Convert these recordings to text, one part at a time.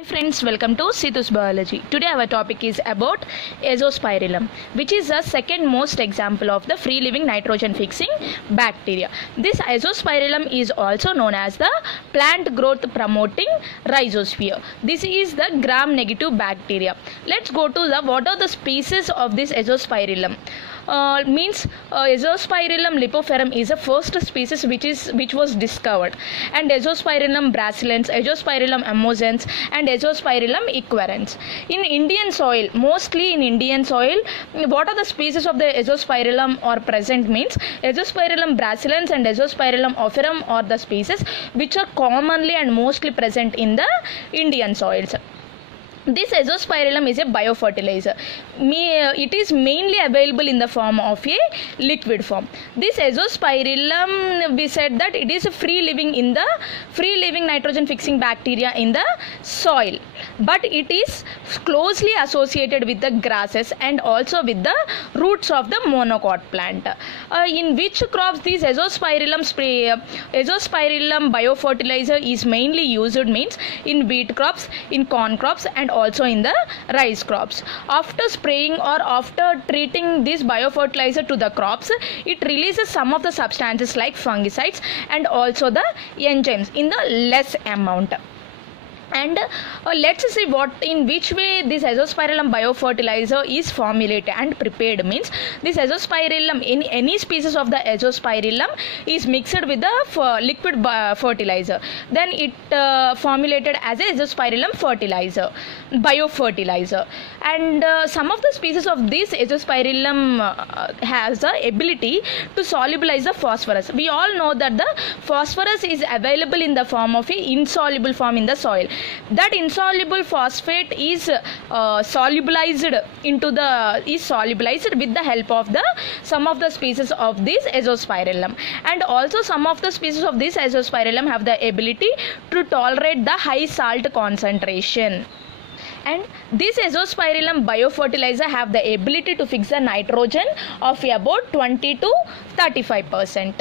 Hi friends, welcome to Sithu's Biology. Today our topic is about Azospirillum, which is the second most example of the free living nitrogen fixing bacteria. This Azospirillum is also known as the plant growth promoting rhizosphere. This is the gram negative bacteria. Let's go to the what are the species of this Azospirillum. Azospirillum lipoferum is the first species which was discovered, and Azospirillum brasiliensis, Azospirillum ammogens, and Azospirillum equirans. In Indian soil, mostly in Indian soil, what are the species of the Azospirillum are present means Azospirillum brasiliensis and Azospirillum ofirum are the species which are commonly and mostly present in the Indian soils. This Azospirillum is a biofertilizer. It is mainly available in the form of a liquid form. This Azospirillum, we said that it is free living nitrogen fixing bacteria in the soil, but it is closely associated with the grasses and also with the roots of the monocot plant. In which crops this Azospirillum biofertilizer is mainly used means in wheat crops, in corn crops, and also in the rice crops. After spraying or after treating this biofertilizer to the crops, it releases some of the substances like fungicides and also the enzymes in the less amount. And let's see in which way this Azospirillum biofertilizer is formulated and prepared means this Azospirillum, in any species of the Azospirillum, is mixed with the liquid fertilizer, then it formulated as a Azospirillum biofertilizer. And some of the species of this Azospirillum has the ability to solubilize the phosphorus. We all know that the phosphorus is available in the form of an insoluble form in the soil. That insoluble phosphate is solubilized with the help of some of the species of this Azospirillum, and also some of the species of this Azospirillum have the ability to tolerate the high salt concentration. And this Azospirillum biofertilizer have the ability to fix the nitrogen of about 20 to 35%.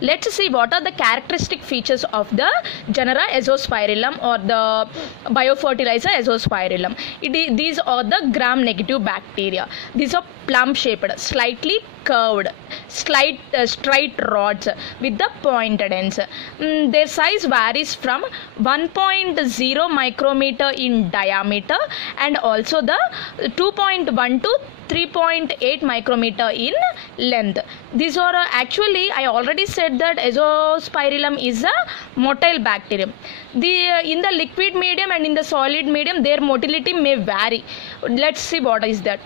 Let's see what are the characteristic features of the genera Azospirillum or the biofertilizer Azospirillum. These are the gram negative bacteria. These are plum shaped, slightly curved, straight rods with the pointed ends. Their size varies from 1.0 micrometer in diameter and also the 2.1 to 3.8 micrometer in length. These are actually, I already said that Azospirillum is a motile bacterium. In the liquid medium and in the solid medium, their motility may vary. Let's see what is that.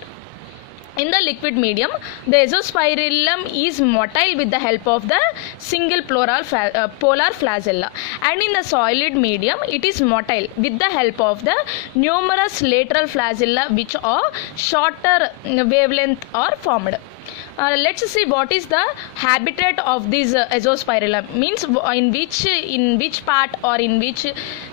In the liquid medium, the Azospirillum is motile with the help of the single polar flagella, and in the solid medium, it is motile with the help of the numerous lateral flagella which are shorter wavelength are formed. Let's see what is the habitat of this Azospirillum, means in which part or in which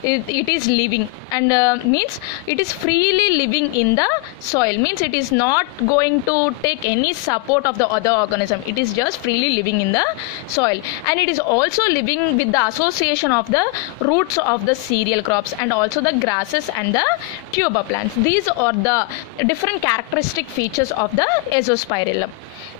it is living, and means it is freely living in the soil, means it is not going to take any support of the other organism, it is just freely living in the soil, and it is also living with the association of the roots of the cereal crops and also the grasses and the tuber plants. These are the different characteristic features of the Azospirillum.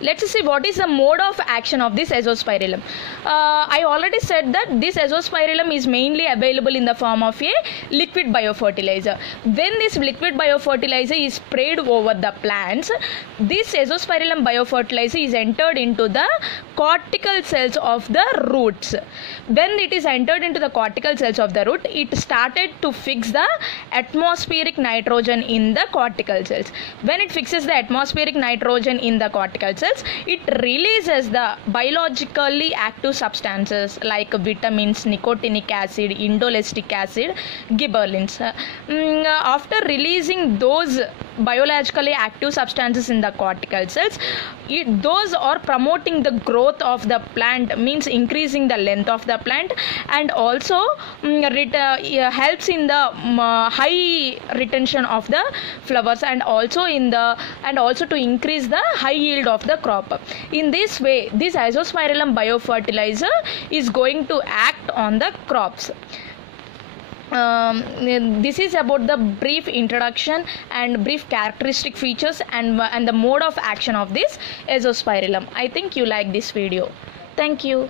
Let's see what is the mode of action of this Azospirillum. I already said that this Azospirillum is mainly available in the form of a liquid biofertilizer. When this liquid biofertilizer is sprayed over the plants, this Azospirillum biofertilizer is entered into the cortical cells of the roots. When it is entered into the cortical cells of the root, it started to fix the atmospheric nitrogen in the cortical cells. When it fixes the atmospheric nitrogen in the cortical cells, it releases the biologically active substances like vitamins, nicotinic acid, indolestic acid, gibberellins. After releasing those biologically active substances in the cortical cells, those are promoting the growth of the plant, means increasing the length of the plant, and also helps in the high retention of the flowers, and also to increase the high yield of the crop. In this way, this Azospirillum biofertilizer is going to act on the crops. This is about the brief introduction and brief characteristic features and the mode of action of this Azospirillum. I think you like this video. Thank you.